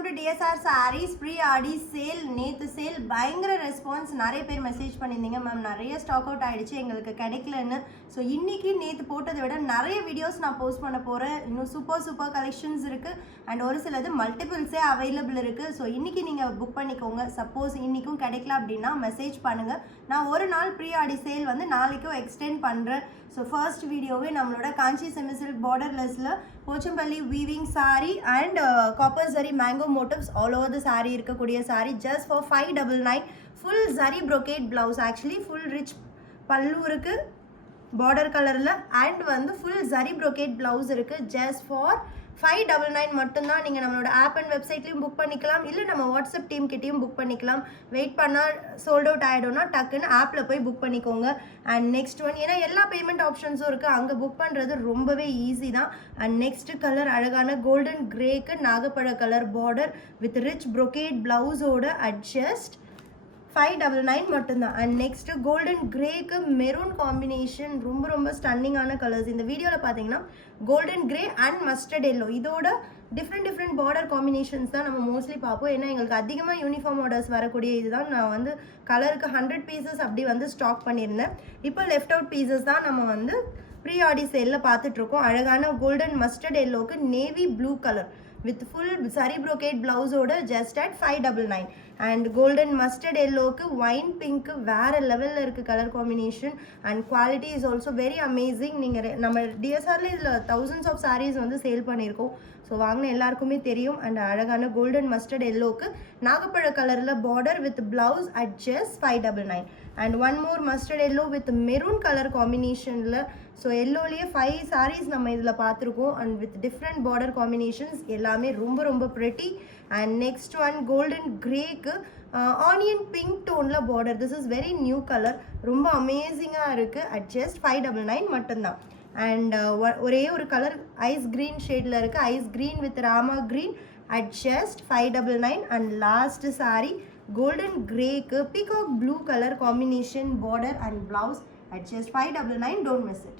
Welcome to DSR sarees pre Aadi sale. நேற்று sale பயங்கர response. நிறைய பேர் மெசேஜ் பண்ணியிருந்தீங்க, மேம் நிறைய ஸ்டாக் அவுட் ஆகிடுச்சு, எங்களுக்கு கிடைக்கலன்னு. ஸோ இன்றைக்கி நேற்று போட்டதை விட நிறைய வீடியோஸ் நான் போஸ்ட் பண்ண போகிறேன். இன்னும் சூப்பர் கலெக்ஷன்ஸ் இருக்குது அண்ட் ஒரு சிலது மல்டிபிள்ஸே அவைலபிள் இருக்குது. ஸோ இன்றைக்கி நீங்கள் புக் பண்ணிக்கோங்க. சப்போஸ் இன்றைக்கும் கிடைக்கல அப்படின்னா மெசேஜ் பண்ணுங்கள். நான் ஒரு நாள் ப்ரீ ஆடி சேல் வந்து நாளைக்கும் எக்ஸ்டெண்ட் பண்ணுறேன். ஸோ ஃபர்ஸ்ட் வீடியோவே நம்மளோட காஞ்சி செமி சில்க் பார்டர்லெஸில் Pochampally weaving sari and copper zari mango motifs all over the sari இருக்கக்கூடிய sari just for 599. Full zari brocade blouse, actually full rich pallu இருக்குது பார்டர் கலரில் அண்ட் வந்து ஃபுல் ஜரி ப்ரோகேட் ப்ளவுஸ் இருக்குது. ஜஸ்ட் ஃபார் 599 மட்டும்தான். நீங்கள் நம்மளோட ஆப் அண்ட் வெப்சைட்லேயும் புக் பண்ணிக்கலாம், இல்லை நம்ம வாட்ஸ்அப் டீம் கிட்டேயும் புக் பண்ணிக்கலாம். வெயிட் பண்ணால் சோல்ட் அவுட் ஆகிடும்னா டக்குன்னு ஆப்பில் போய் புக் பண்ணிக்கோங்க. அண்ட் நெக்ஸ்ட் ஒன், ஏன்னா எல்லா பேமெண்ட் ஆப்ஷன்ஸும் இருக்குது, அங்கே புக் பண்ணுறது ரொம்பவே ஈஸி தான். அண்ட் நெக்ஸ்ட் கலர் அழகான கோல்டன் கிரேக்கு நாகப்பழ colour border with rich brocade ப்ளவுஸோட அட்ஜஸ்ட் 599 மட்டும்தான். அண்ட் நெக்ஸ்ட்டு கோல்டன் கிரேக்கு மெரூன் காம்பினேஷன், ரொம்ப ஸ்டன்னிங்கான கலர்ஸ். இந்த வீடியோவில் பார்த்தீங்கன்னா golden grey and mustard yellow, இதோட டிஃப்ரெண்ட் பார்டர் காம்பினேஷன்ஸ் தான் நம்ம மோஸ்ட்லி பார்ப்போம். ஏன்னா எங்களுக்கு அதிகமாக யூனிஃபார்ம் ஆர்டர்ஸ் வரக்கூடிய இதுதான். நான் வந்து கலருக்கு 100 பீசஸ் அப்படி வந்து ஸ்டாக் பண்ணியிருந்தேன். இப்போ லெஃப்ட் அவுட் பீசஸ் தான் நம்ம வந்து ப்ரீ ஆடி சேலில் பார்த்துட்ருக்கோம். அழகான கோல்டன் மஸ்டர்ட் எல்லோக்கு navy blue colour with full sari brocade blouse order just at 599. and golden mustard yellow ku wine pink வேற லெவல்ல இருக்கு colour combination and quality is also very amazing. நீங்க நம்ம DSRல இதுல thousands of sarees வந்து sale பண்ணியிருக்கோம். So வாங்கின எல்லாருக்குமே தெரியும். அண்ட் அழகான கோல்டன் மஸ்டர்ட் எல்லோக்கு நாகப்பழ கலரில் border with blouse at just 599. And one more mustard yellow with maroon colour காம்பினேஷனில். ஸோ எல்லோலேயே 5 sarees நம்ம இதில் பார்த்துருக்கோம் and with different border combinations எல்லாமே ரொம்ப pretty. And next one golden கிரேக்கு ஆனியன் பிங்க் டோனில் border. This is very new colour, ரொம்ப அமேசிங்காக இருக்குது. அட் ஜஸ்ட் 599 மட்டும்தான். அண்ட் ஒரே ஒரு கலர் ஐஸ் க்ரீன் ஷேடில் இருக்குது, ice green with Rama green at just 599. And last sari golden கிரேக்கு peacock blue colour combination border and blouse at just 599. Don't miss it.